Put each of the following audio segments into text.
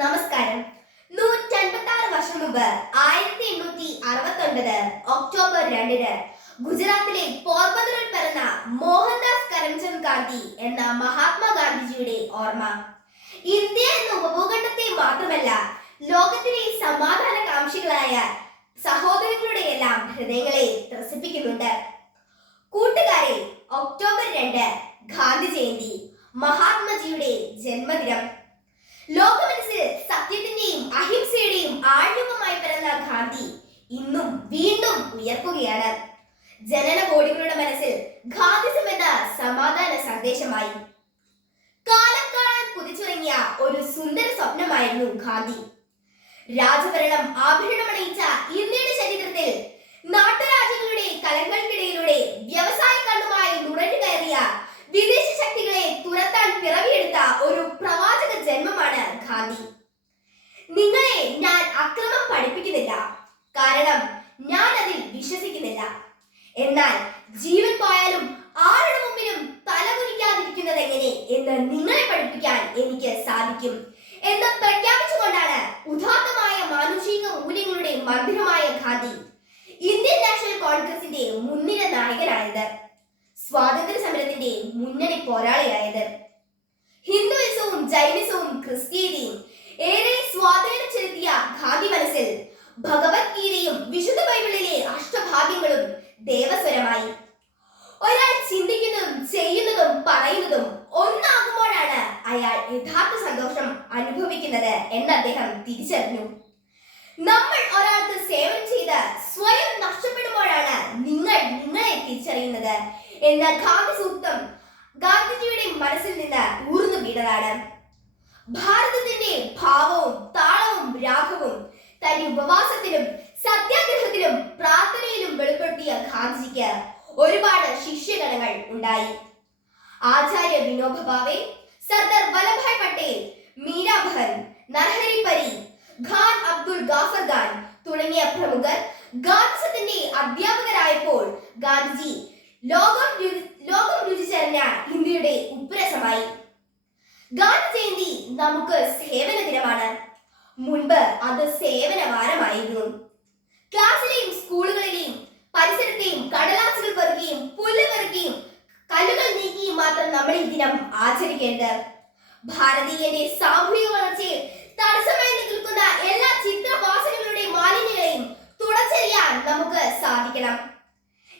നമസ്കാരം. നൂറ്റൻപത്താറ് വർഷം മുമ്പ് ആയിരത്തി എണ്ണൂറ്റി അറുപത്തി ഒൻപത് ഒക്ടോബർ രണ്ടിന് ഗുജറാത്തിലെ പോർബന്ദറിൽ പിറന്ന മോഹൻദാസ് കരംചന്ദ് ഗാന്ധി എന്ന മഹാത്മാഗാന്ധിജിയുടെ ഓർമ്മ. ഇന്ത്യ എന്ന ഉപഭൂഖണ്ഡത്തെ മാത്രമല്ല ലോകത്തിലെ സമാധാന കാംക്ഷികളായ സഹോദരങ്ങളുടെ എല്ലാം ഹൃദയങ്ങളെ ത്രസിപ്പിക്കുന്നുണ്ട്. കൂട്ടുകാരെ ഒക്ടോബർ രണ്ട് ഗാന്ധി ജയന്തി മഹാത്മജിയുടെ ജന്മദിനം. ലോകമനസ്സിൽ സത്യത്തിന്റെയും അഹിംസയുടെയും ആഴവുമായി പിറന്ന ഗാന്ധി ഇന്നും വീണ്ടും ഉയർക്കുകയാണ്. ജനന കോടികളുടെ മനസ്സിൽ ഗാന്ധിസം എന്ന സമാധാന സന്ദേശമായി. കാലം കാണാൻ കുതിച്ചുറങ്ങിയ ഒരു സുന്ദര സ്വപ്നമായിരുന്നു ഗാന്ധി രാജഭരണം ആഭരണമണിയിച്ച ഇന്ത്യയുടെ ചരിത്രത്തിൽ നാട്ടുരാജ്യങ്ങളുടെ കലങ്ങൾക്കിടയിലൂടെ വ്യവസായ കണ്ണുമായി നുഴഞ്ഞു കയറിയ വിദേശ ശക്തികളെ തുരത്താൻ പിറവിയെടുത്ത ഒരു പ്രവാചക ജന്മമാണ് ഗാന്ധി നിങ്ങളെ ഞാൻ അക്രമം പഠിപ്പിക്കുന്നില്ല. കാരണം ഞാൻ അതിൽ വിശ്വസിക്കുന്നില്ല. എന്നാൽ ജീവൻ പോയാലും ആരുടെ മുമ്പിലും തലകുനിക്കാതിരിക്കുന്നത് എങ്ങനെ എന്ന് നിങ്ങളെ പഠിപ്പിക്കാൻ എനിക്ക് സാധിക്കും. എന്ന് പ്രഖ്യാപിച്ചുകൊണ്ടാണ് ഉദാത്തമായ മാനുഷിക മൂല്യങ്ങളുടെ മധുരമായ ഗാന്ധി ഇന്ത്യൻ നാഷണൽ കോൺഗ്രസിന്റെ മുൻനിര നായകനായത് സ്വാതന്ത്ര്യ സമരത്തിന്റെ മുന്നണി പോരാളിയായത്. ഹിന്ദുയിസവും ജൈനിസവും ക്രിസ്തീയതയും ഏറെ സ്വാധീനം ചെലുത്തിയ ഗാന്ധി മനസ്സിൽ ഭഗവത്ഗീതയും വിശുദ്ധ ബൈബിളിലെ അഷ്ടഭാഗ്യങ്ങളും ദേവസ്വരമായി. ഒരാൾ ചിന്തിക്കുന്നതും ചെയ്യുന്നതും പറയുന്നതും ഒന്നാകുമ്പോഴാണ് അയാൾ യഥാർത്ഥ സന്തോഷം അനുഭവിക്കുന്നത് എന്ന് അദ്ദേഹം തിരിച്ചറിഞ്ഞു. നമ്മൾ ഒരാൾക്ക് സേവനം ചെയ്ത് സ്വയം നഷ്ടപ്പെടുമ്പോഴാണ് നിങ്ങൾ നിങ്ങളെ തിരിച്ചറിയുന്നത് എന്ന ഗാന്ധി സൂക്തം ഗാന്ധിജിയുടെ മനസ്സിൽ നിന്ന് ഊർന്നു വീണതാണ്. ഭാരതത്തിന്റെ ഗാന്ധിജിക്ക് ഒരുപാട് ശിഷ്യഗണങ്ങൾ ഉണ്ടായി. ആചാര്യ വിനോബ ഭാവെ സർദാർ വല്ലഭായ് പട്ടേൽ മീരാബഹൻ നർഹരി പരി ഖാൻ അബ്ദുൾ ഗാഫർ ഖാൻ തുടങ്ങിയ പ്രമുഖർ ഗാന്ധിസത്തിന്റെ അധ്യാപകരായപ്പോൾ ഗാന്ധിജി ലോകം ലോകം രുചിച്ചറിഞ്ഞ ഇന്ത്യയുടെ ഉപ്പുരസമായി ഗാന്ധി ജയന്തി നമുക്ക് സേവന ദിനമാണ്. മുൻപ് അത് സേവന വാരമായിരുന്നു ക്ലാസ്സിലെയും സ്കൂളുകളിലെയും ആചരിക്കേണ്ടത് ഭാരതീയന്റെ സാമൂഹിക വളർച്ചയിൽ തടസ്സമായി നിൽക്കുന്ന എല്ലാ ചിത്രവാസനകളുടെ മാലിന്യങ്ങളെയും തുടച്ചെറിയാൻ നമുക്ക് സാധിക്കണം.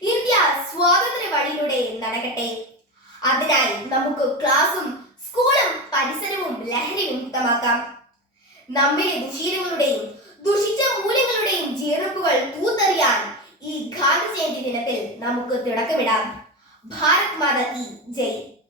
ഇന്ത്യ സ്വാതന്ത്ര്യ വഴിയിലൂടെ നടക്കട്ടെ. അതിനായി നമുക്ക് ക്ലാസും സ്കൂളും പരിസരവും ലഹരി വിമുക്തമാക്കാം നമ്മിലെ ദുശീലങ്ങളുടെയും ദുഷിച്ച മൂല്യങ്ങളുടെയും ജീർണപ്പുകൾ തൂത്തെറിയാൻ ഈ ഗാന്ധി ജയന്തി ദിനത്തിൽ നമുക്ക് തുടക്കമിടാം. ഭാരത് മാതാ ജയ്.